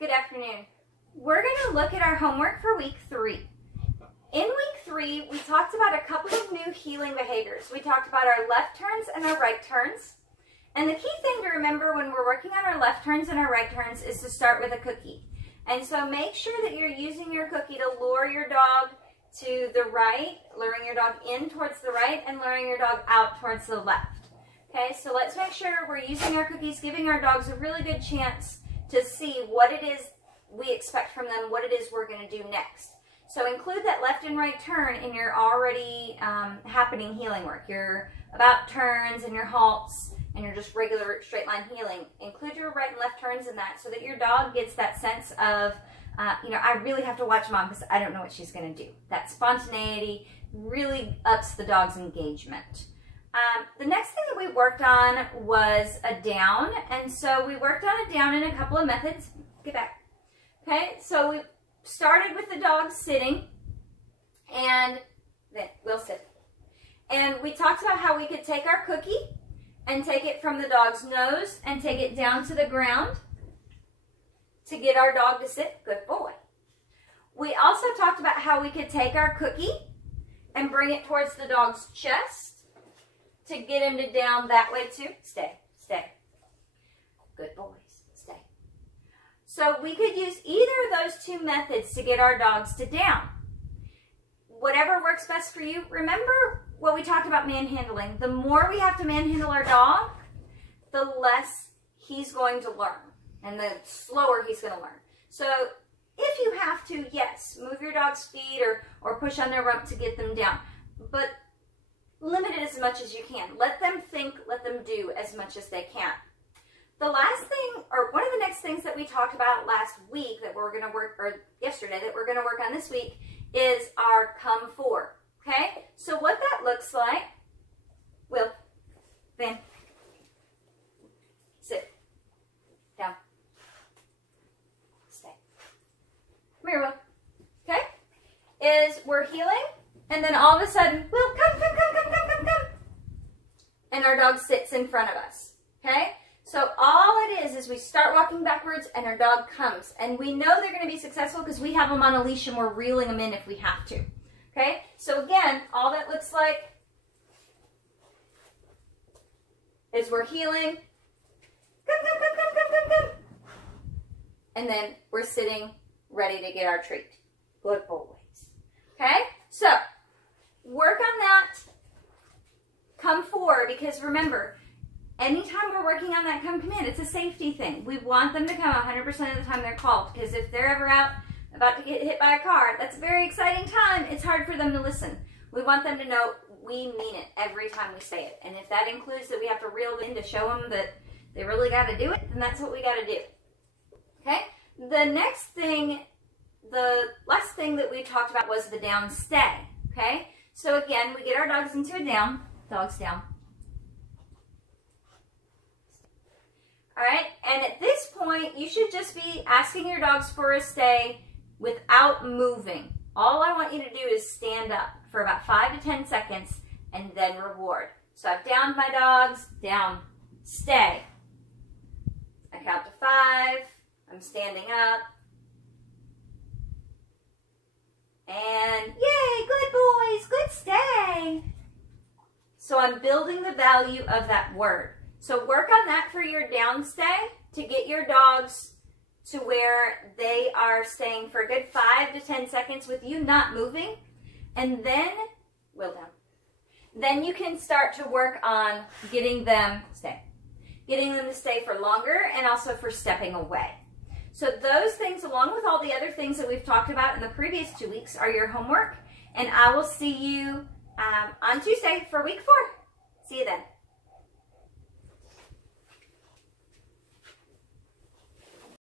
Good afternoon. We're going to look at our homework for week 3. In week 3, we talked about a couple of new healing behaviors. We talked about our left turns and our right turns. And the key thing to remember when we're working on our left turns and our right turns is to start with a cookie. And so make sure that you're using your cookie to lure your dog to the right, luring your dog in towards the right, and luring your dog out towards the left. Okay, so let's make sure we're using our cookies, giving our dogs a really good chance to see what it is we expect from them, what it is we're going to do next. So include that left and right turn in your already happening healing work. Your about turns and your halts and your just regular straight line healing. Include your right and left turns in that so that your dog gets that sense of, I really have to watch mom because I don't know what she's going to do. That spontaneity really ups the dog's engagement. The next thing that we worked on was a down, and so we worked on a down in a couple of methods. Get back. Okay, so we started with the dog sitting, and then we'll sit. And we talked about how we could take our cookie and take it from the dog's nose and take it down to the ground to get our dog to sit. Good boy. We also talked about how we could take our cookie and bring it towards the dog's chest to get him to down that way too. Stay, stay. Good boys, stay. So we could use either of those two methods to get our dogs to down. Whatever works best for you. Remember what we talked about manhandling. The more we have to manhandle our dog, the less he's going to learn and the slower he's going to learn. So if you have to, yes, move your dog's feet or push on their rump to get them down. But limit it as much as you can. Let them think, let them do as much as they can. The last thing, or one of the next things that we talked about last week that we're going to work, or yesterday that we're going to work on this week, is our come for. Okay? So what that looks like, Will, Van, sit, down, stay. Come here, Will. Okay? Is we're healing, and then all of a sudden, Will, come. And our dog sits in front of us. Okay? So all it is we start walking backwards and our dog comes. And we know they're going to be successful because we have them on a leash and we're reeling them in if we have to. Okay? So again, all that looks like is we're healing. Come. And then we're sitting ready to get our treat. Good boys. Okay? So work on that come for, because remember, anytime we're working on that come command, it's a safety thing. We want them to come 100% of the time they're called, because if they're ever out about to get hit by a car, that's a very exciting time. It's hard for them to listen. We want them to know we mean it every time we say it. And if that includes that we have to reel them in to show them that they really got to do it, then that's what we got to do. Okay? The next thing, the last thing that we talked about was the down stay. Okay? So again, we get our dogs into a down. Dogs down. All right, and at this point, you should just be asking your dogs for a stay without moving. All I want you to do is stand up for about 5 to 10 seconds and then reward. So I've downed my dogs, down, stay. I count to 5, I'm standing up. And yay, good boys, good stay. So I'm building the value of that word. So work on that for your down stay to get your dogs to where they are staying for a good 5 to 10 seconds with you not moving. And then, Will down. Then you can start to work on getting them to stay for longer and also for stepping away. So those things, along with all the other things that we've talked about in the previous 2 weeks, are your homework. And I will see you on Tuesday for week 4. See you then.